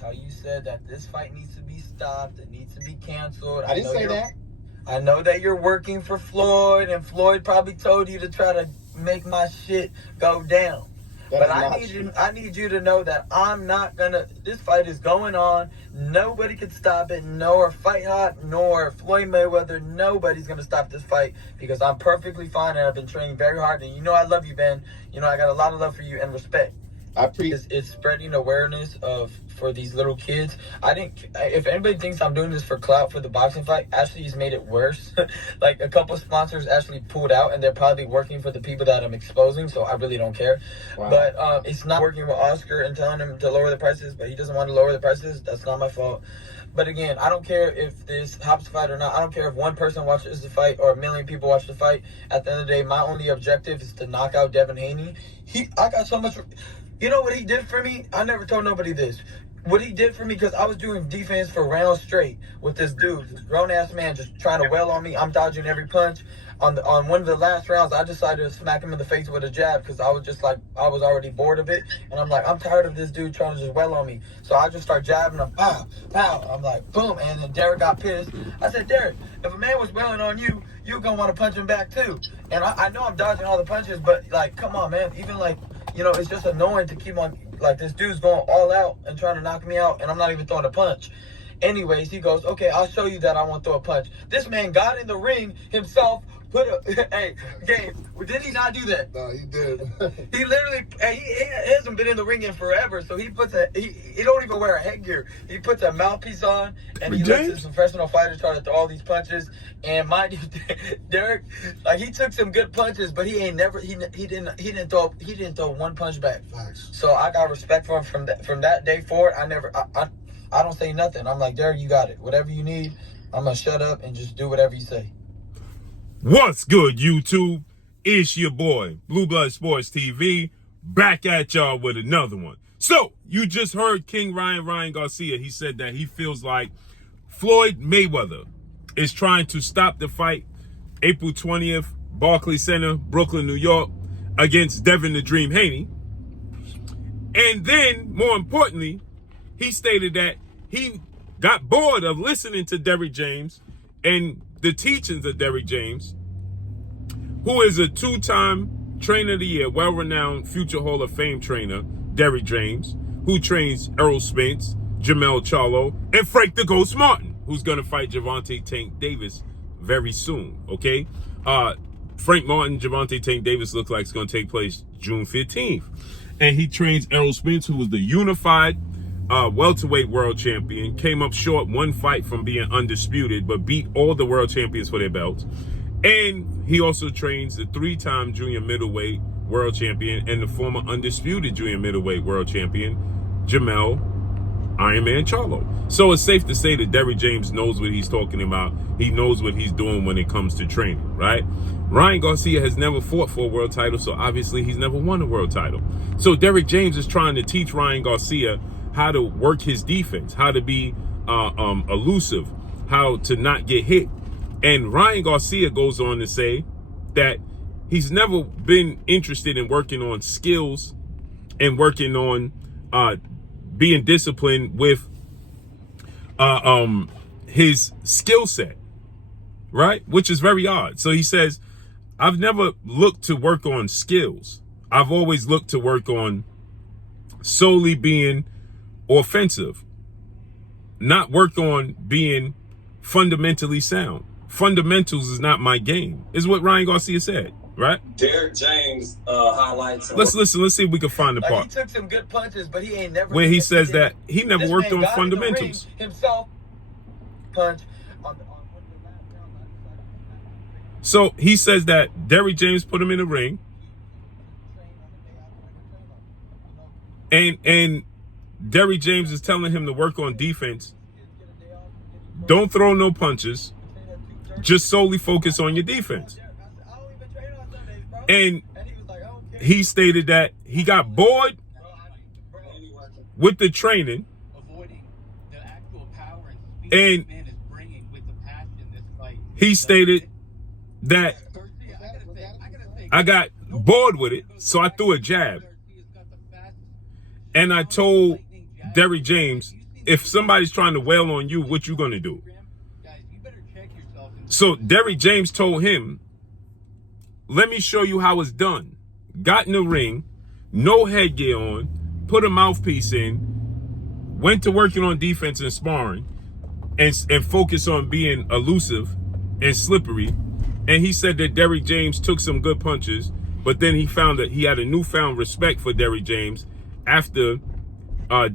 how you said that this fight needs to be stopped. It needs to be canceled. I didn't say that. I know that you're working for Floyd, and Floyd probably told you to try to make my shit go down. But I need you to know that I'm not gonna. This fight is going on. Nobody can stop it. Nor Fight Hot, nor Floyd Mayweather. Nobody's gonna stop this fight because I'm perfectly fine and I've been training very hard. And you know I love you, Ben. You know I got a lot of love for you and respect. It's spreading awareness for these little kids. If anybody thinks I'm doing this for clout for the boxing fight, actually he's made it worse. Like a couple sponsors actually pulled out and they're probably working for the people that I'm exposing, so I really don't care. Wow. But it's not working with Oscar and telling him to lower the prices, but he doesn't want to lower the prices. That's not my fault. But again, I don't care if this hops the fight or not. I don't care if one person watches the fight or a million people watch the fight. At the end of the day, my only objective is to knock out Devin Haney. I got so much. You know what he did for me? I never told nobody this. What he did for me, because I was doing defense for rounds straight with this dude, this grown-ass man just trying to well on me. I'm dodging every punch. On one of the last rounds, I decided to smack him in the face with a jab because I was just like, I was already bored of it. And I'm like, I'm tired of this dude trying to just well on me. So I just start jabbing him, pow, pow. I'm like, boom. And then Derrick got pissed. I said, Derrick, if a man was welling on you, you're going to want to punch him back too. And I know I'm dodging all the punches, but like, come on, man. Even like, you know, it's just annoying to keep on, like, this dude's going all out and trying to knock me out, and I'm not even throwing a punch. Anyways, he goes, okay, I'll show you that I won't throw a punch. This man got in the ring himself, hey, Gabe, did he not do that? No, he did. He literally, he hasn't been in the ring in forever, so he don't even wear a headgear. He puts a mouthpiece on, and he lets his professional fighters try to throw all these punches. And mind you, Derrick, like, he took some good punches, but he didn't throw one punch back. Nice. So I got respect for him from that day forward. I don't say nothing. I'm like, Derrick, you got it. Whatever you need, I'm gonna shut up and just do whatever you say. What's good, YouTube? It's your boy, Blue Blood Sports TV, back at y'all with another one. So, you just heard King Ryan Garcia. He said that he feels like Floyd Mayweather is trying to stop the fight April 20th, Barclays Center, Brooklyn, New York, against Devin the Dream Haney. And then, more importantly, he stated that he got bored of listening to Derrick James and the teachings of Derrick James, who is a two-time Trainer of the Year, well-renowned future Hall of Fame trainer, Derrick James, who trains Errol Spence, Jamel Charlo, and Frank the Ghost Martin, who's going to fight Gervonta Tank Davis very soon, okay? Frank Martin, Gervonta Tank Davis looks like it's going to take place June 15th. And he trains Errol Spence, who was the unified welterweight world champion, came up short one fight from being undisputed, but beat all the world champions for their belts. And he also trains the three-time junior middleweight world champion and the former undisputed junior middleweight world champion, Jamel Iron Man Charlo. So it's safe to say that Derrick James knows what he's talking about. He knows what he's doing when it comes to training, right? Ryan Garcia has never fought for a world title, so obviously he's never won a world title. So Derrick James is trying to teach Ryan Garcia how to work his defense, how to be elusive, how to not get hit. And Ryan Garcia goes on to say that he's never been interested in working on skills and working on being disciplined with his skill set, right? Which is very odd. So he says, I've never looked to work on skills. I've always looked to work on solely being offensive, not work on being fundamentally sound. Fundamentals is not my game, is what Ryan Garcia said, right? Derrick James highlights. Let's listen. Let's see if we can find the part. He took some good punches, but he ain't never. Where he says that he never worked on fundamentals. Himself punch. So he says that Derrick James put him in the ring, and Derrick James is telling him to work on defense. Don't throw no punches. Just solely focus on your defense. And he stated that he got bored with the training, and he stated that I got bored with it, so I threw a jab. And I told Derrick James if somebody's trying to wail on you, what you gonna do? So Derrick James told him, let me show you how it's done. Got in the ring, no headgear on, put a mouthpiece in, went to working on defense and sparring, and focus on being elusive and slippery. And he said that Derrick James took some good punches, but then he found that he had a newfound respect for Derrick James after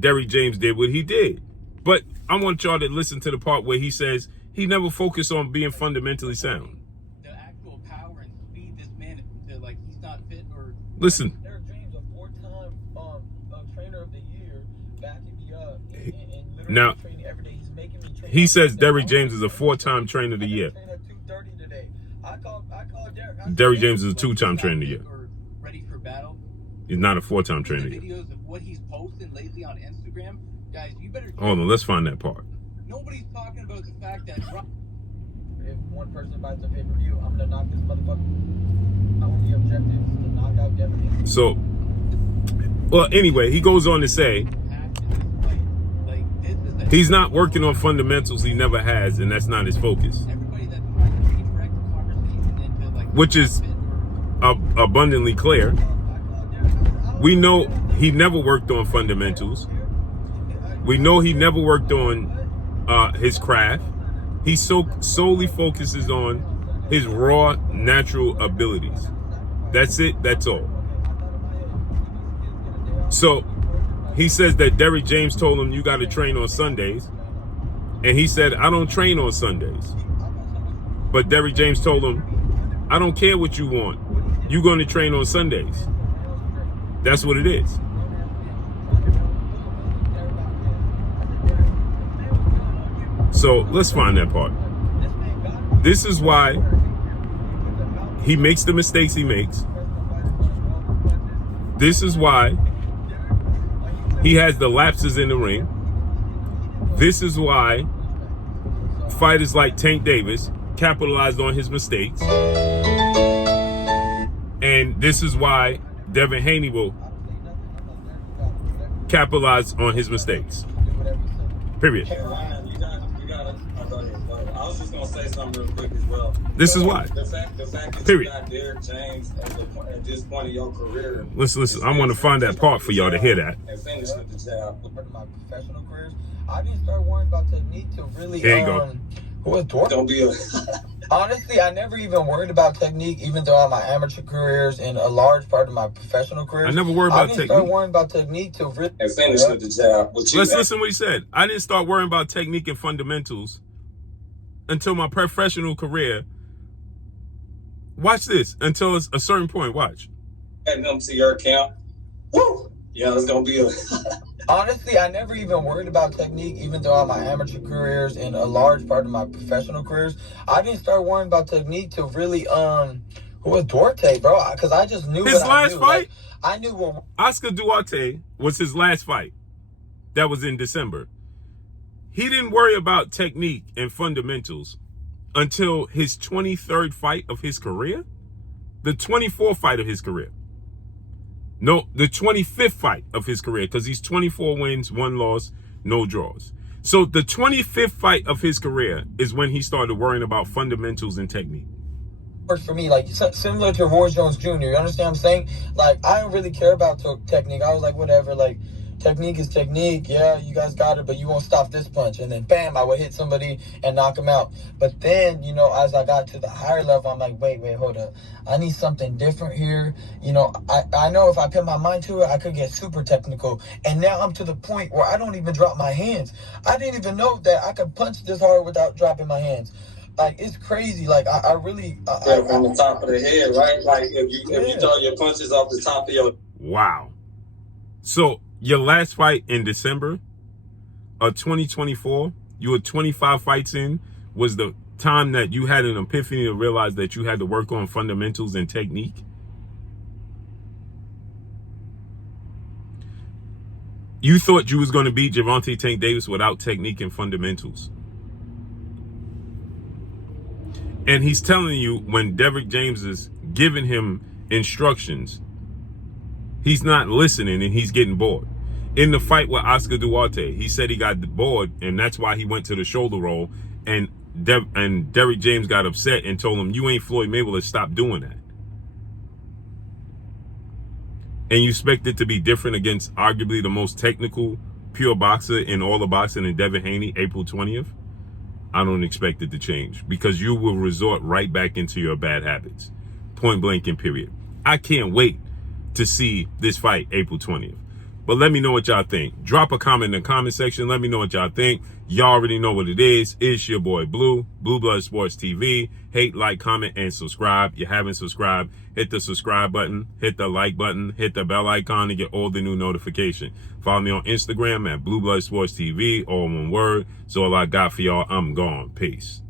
Derrick James did what he did. But I want y'all to listen to the part where he says he never focused on being fundamentally sound. The actual power and speed this man, like, he's not fit or... Listen. Derrick James, a 4-time trainer of the year, backing me up and literally Now, training every day. He's making me train. he says Derrick James is a 4-time trainer of the year. I call Derrick James is a 2-time trainer of the year. Ready for battle. He's not a 4-time trainer of the year. Videos of what he's posting lately on Instagram, guys, you better... Hold on, let's find that part. Nobody's talking about the fact that... If one person buys the pay-per-view, I'm gonna knock this motherfucker. I want the objective is to knock out Devin. So, well, anyway, he goes on to say he's not working on fundamentals. He never has, and that's not his focus. Everybody that's trying to redirect the conversation into, like... Which is abundantly clear. We know he never worked on fundamentals. We know he never worked on his craft. He solely focuses on his raw, natural abilities. That's it. That's all. So he says that Derrick James told him, you got to train on Sundays. And he said, I don't train on Sundays. But Derrick James told him, I don't care what you want. You're going to train on Sundays. That's what it is. So let's find that part. This is why he makes the mistakes he makes. This is why he has the lapses in the ring. This is why fighters like Tank Davis capitalized on his mistakes. And this is why Devin Haney will capitalize on his mistakes. Period. I was just gonna say something real quick as well. This is why. The fact that Period. you got Derrick James at this point in your career. Listen. I want to find that part for y'all to hear that. And finish with the jab. My professional careers, I didn't start worrying about technique to really. There you go. Who was Dwarf? Don't be a. Honestly, I never even worried about technique, even throughout my amateur careers and a large part of my professional careers. I never worried about technique. I didn't start worrying about technique to really. And finish with the jab. Let's listen to what he said. I didn't start worrying about technique and fundamentals until my professional career. Watch this until it's a certain point. Watch. Adding them to your account. Woo! Yeah, it's gonna be a. Honestly, I never even worried about technique, even throughout my amateur careers and a large part of my professional careers. I didn't start worrying about technique to really who was Duarte, bro? Because I just knew his what last I knew. fight. Like, I knew what Oscar Duarte was his last fight. That was in December. He didn't worry about technique and fundamentals until his 23rd fight of his career, the 24th fight of his career. No, the 25th fight of his career, because he's 24 wins, 1 loss, no draws. So the 25th fight of his career is when he started worrying about fundamentals and technique. works for me, like similar to Roy Jones Jr. You understand what I'm saying? Like, I don't really care about technique. I was like, whatever, like, technique is technique. Yeah, you guys got it, but you won't stop this punch. And then, bam, I would hit somebody and knock him out. But then, you know, as I got to the higher level, I'm like, wait, hold up. I need something different here. You know, I know if I put my mind to it, I could get super technical. And now I'm to the point where I don't even drop my hands. I didn't even know that I could punch this hard without dropping my hands. Like, it's crazy. Like, I really... from the top of the head, right? Like, if you throw your punches off the top of your... Wow. So, your last fight in December of 2024, you were 25 fights in, was the time that you had an epiphany to realize that you had to work on fundamentals and technique? You thought you was going to beat Gervonta Tank Davis without technique and fundamentals. And he's telling you when Derrick James is giving him instructions, he's not listening and he's getting bored. In the fight with Oscar Duarte, he said he got bored, and that's why he went to the shoulder roll. And Derrick James got upset and told him, "You ain't Floyd Mayweather, stop doing that." And you expect it to be different against arguably the most technical, pure boxer in all the boxing, in Devin Haney, April 20th? I don't expect it to change, because you will resort right back into your bad habits. Point blank and period. I can't wait to see this fight April 20th. But let me know what y'all think. Drop a comment in the comment section. Let me know what y'all think. Y'all already know what it is. It's your boy Blue Blood Sports TV. Hate, like, comment, and subscribe. If you haven't subscribed, hit the subscribe button, hit the like button, hit the bell icon to get all the new notification. Follow me on Instagram at Blue Blood Sports TV, all one word. So all I got for y'all, I'm gone. Peace.